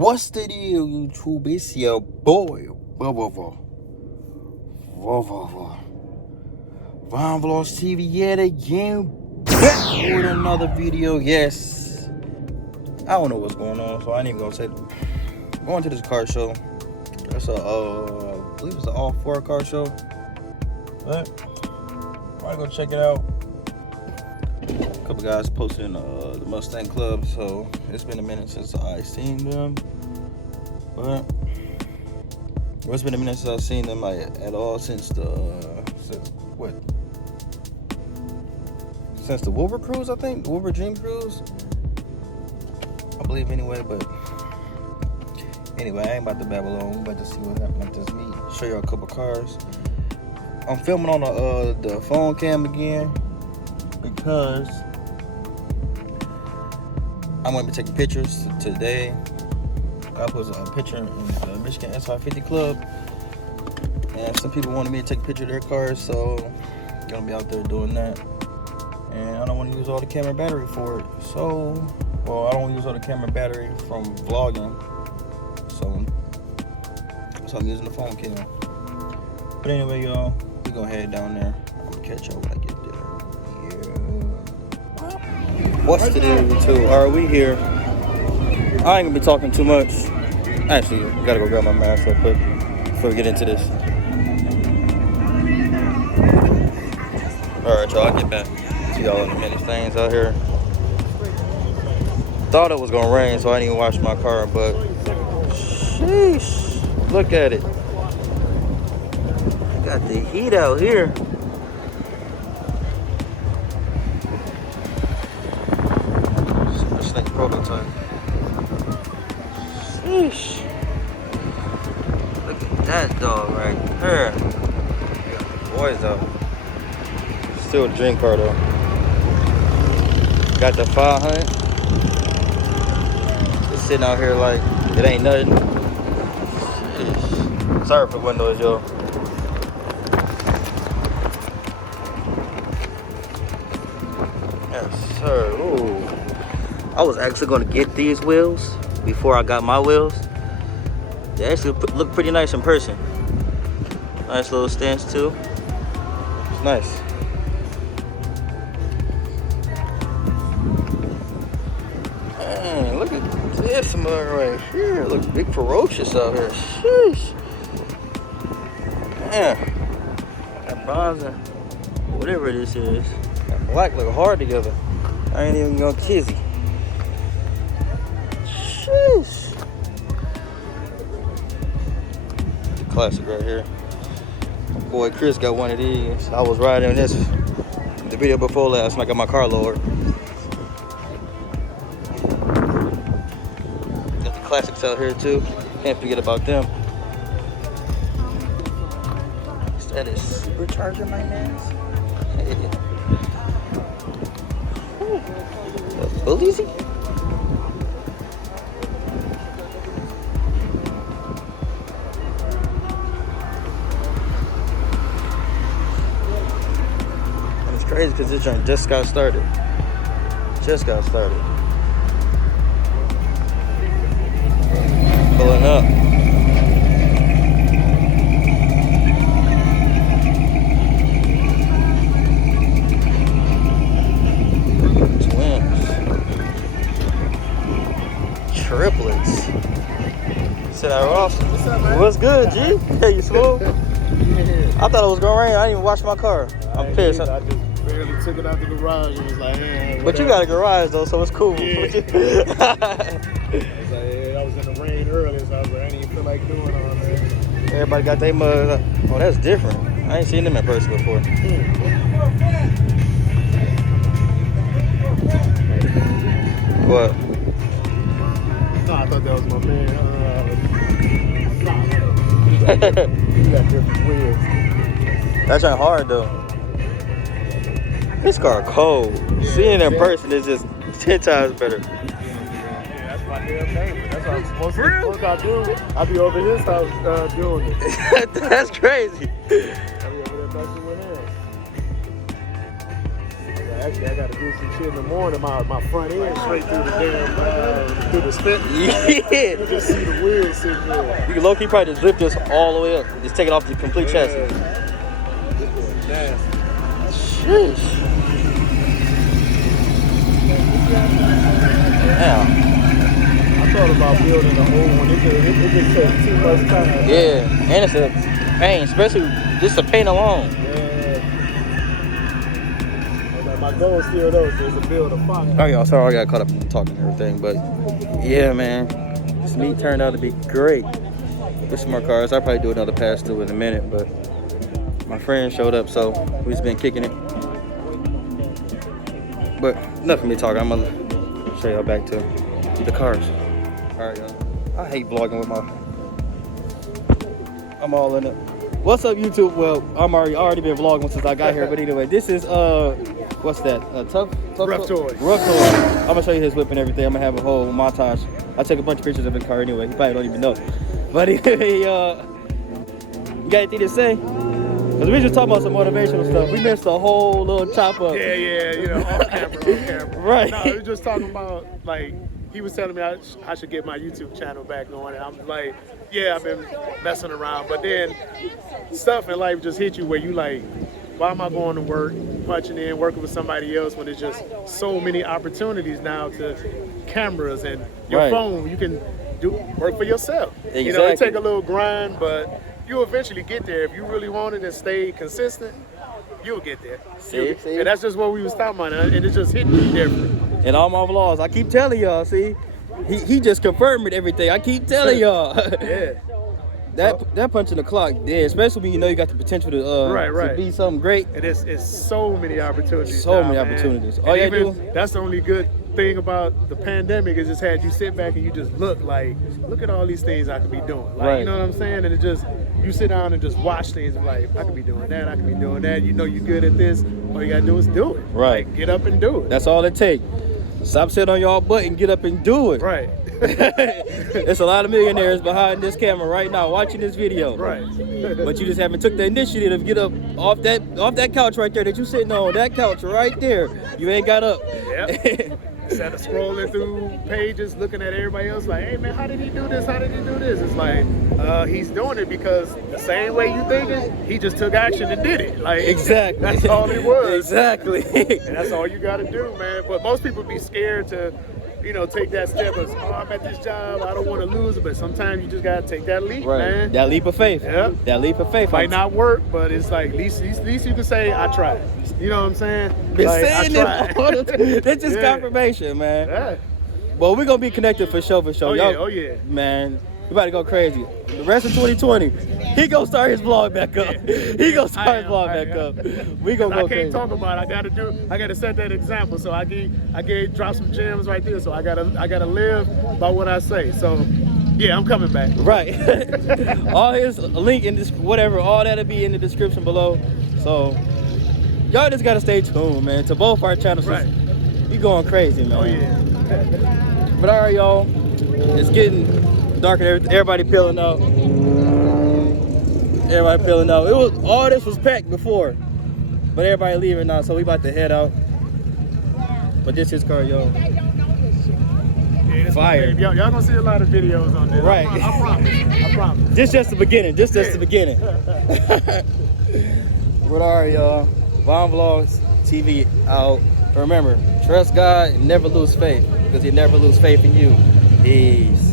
What's the deal, YouTube? It's your boy, Livernois TV yet again, back with another video. Yes, I don't know what's going on, so I ain't even gonna say. Going to this car show. It's a, I believe it's an all-4 car show. But I'm gonna go check it out. A couple guys posted in the Mustang Club, so it's been a minute since I seen them. But it's been a minute since I've seen them at all since the since the Wilbur Cruise, I think, the Wilbur Dream Cruise, I believe anyway. But anyway, I ain't about to babble on. We about to see what happened at this meet. Show you a couple cars. I'm filming on the phone cam again because I'm going to be taking pictures today. I posted a picture in the Michigan SI50 Club, and some people wanted me to take a picture of their cars, so I'm going to be out there doing that. And I don't want to use all the camera battery for it, so, well, I don't want to use all the camera battery from vlogging, so I'm using the phone cam. But anyway, y'all, we're going to head down there. I'm going to catch y'all when I get there. Yeah. What's the deal, YouTube? Alright, we here. I ain't gonna be talking too much. Actually, gotta go grab my mask real quick before we get into this. Alright, y'all, I'll get back. See y'all in a minute. Things out here. Thought it was gonna rain, so I didn't even wash my car, but sheesh, look at it. Got the heat out here. Super Snake prototype. Sheesh. Look at that dog right there. Boys though. Still a dream car though. Got the 500. Just sitting out here like it ain't nothing. Sheesh. Sorry for the windows, y'all. Yes, sir. Ooh. I was actually gonna get these wheels before I got my wheels. They actually look pretty nice in person. Nice little stance too. It's nice. Man, look at this mug right here. Look big ferocious out here. Sheesh. Man. That bronze and whatever this is. That black look hard together. I ain't even gonna kizzy. Sheesh. Classic right here. My boy Chris got one of these. I was riding this the video before last when I got my car lowered. Got the classics out here too. Can't forget about them. That is supercharger, my man. Build easy. Crazy because this joint just got started. Pulling up. Twins. Triplets. Said I Ross. What's up, man? What's good, G? Hey, you smooth? I thought it was gonna rain. I didn't even wash my car. I'm pissed. I just barely took it out the garage and was like, hey. But you got a garage though, so it's cool. Yeah. I was like, yeah, I was in the rain early, so I was like, I didn't even feel like doing all that. Everybody got their mug. Oh, that's different. I ain't seen them in person before. What? No, I thought that was my man. You got different wheels. That's not hard though. This car cold. Seeing it in person is just 10 times better. Yeah, that's my damn neighbor. That's what I'm supposed to do. I'll be over his house doing it. That's crazy. I'll be over there messing with him. Actually, I got to do some shit in the morning. My front end straight through the damn, through the spit. Yeah. You just see the wheels sitting there. You can low-key probably just lift this all the way up. Just take it off the complete chassis. Nasty. Sheesh. Damn. I thought about building an old one. It just takes too much time. Yeah, and it's a pain, especially just the paint alone. My goal still though is to build a fire. Oh yeah, sorry I got caught up in talking and everything, but yeah, man, this meet turned out to be great. With some more cars, I'll probably do another pass through in a minute, but my friend showed up, so we've just been kicking it. But enough of me talking. I'm gonna show y'all back to the cars. All right, y'all. I hate vlogging with my. I'm all in it. What's up, YouTube? Well, I'm already been vlogging since I got here, but anyway, this is what's that? RuffToyz. RuffToyz. I'm gonna show you his whip and everything. I'm gonna have a whole montage. I take a bunch of pictures of the car anyway. You probably don't even know. But anyway, you got anything to say? Cause we just talking about some motivational stuff. We missed a whole little chop up. Yeah, you know, off camera. Right. No, we were just talking about, like, he was telling me I should get my YouTube channel back going, and I'm like, yeah, I've been messing around, but then stuff in life just hit you where you like, why am I going to work, punching in, working with somebody else when there's just so many opportunities now to cameras and your phone, you can work for yourself. Exactly. You know, it take a little grind, but you eventually get there. If you really want it and stay consistent, you'll get there. See? And that's just what we was talking about, and it just hit me different. In all my vlogs, I keep telling y'all, see? He just confirmed everything. I keep telling y'all. Yeah. That punch in the clock, yeah, especially when you know you got the potential to be something great. And it's so many opportunities. So now, many man. opportunities. And All you even, gotta do. that's the only good thing about the pandemic is just had you sit back and you just look at all these things I could be doing. Like, you know what I'm saying? And it just, you sit down and just watch things and like, I could be doing that, I could be doing that. You know you're good at this. All you gotta do is do it. Right. Like, get up and do it. That's all it takes. Stop sitting on y'all butt and get up and do it. Right. There's a lot of millionaires behind this camera right now watching this video. Right. But you just haven't took the initiative to get up off that couch right there that you sitting on, that couch right there. You ain't got up. Yep. Instead of scrolling through pages, looking at everybody else like, hey man, how did he do this? How did he do this? It's like, he's doing it because the same way you thinking, he just took action and did it. Like, exactly. That's all it was. Exactly. And that's all you gotta do, man. But most people be scared to, you know, take that step of, oh, I'm at this job, I don't want to lose it. But sometimes you just gotta take that leap, man. That leap of faith. Yeah. That leap of faith. Might not work, but it's like, at least you can say, I tried. You know what I'm saying? Been like, saying it. That's just confirmation, man. Yeah. Well, we're gonna be connected for sure. Oh yeah. Man, we about to go crazy. The rest of 2020, he gonna start his vlog back up. He gonna start his vlog back up. We gonna go crazy. I can't talk about it. I gotta set that example. So I drop some gems right there. So I gotta live by what I say. So yeah, I'm coming back. Right. All his link in this, whatever, all that'll be in the description below. So y'all just gotta stay tuned, man, to both our channels. Right. We going crazy, man. Oh yeah. But all right, y'all, it's getting dark and everybody peeling out. Everybody peeling out. All this was packed before, but everybody leaving now, so we about to head out. But this is car, y'all. Yeah, fire. Y'all gonna see a lot of videos on this. Right. I promise. I promise. This just the beginning. Just the beginning. What are y'all? Von Vlogs TV out. Remember, trust God and never lose faith, because He never lose faith in you. Peace.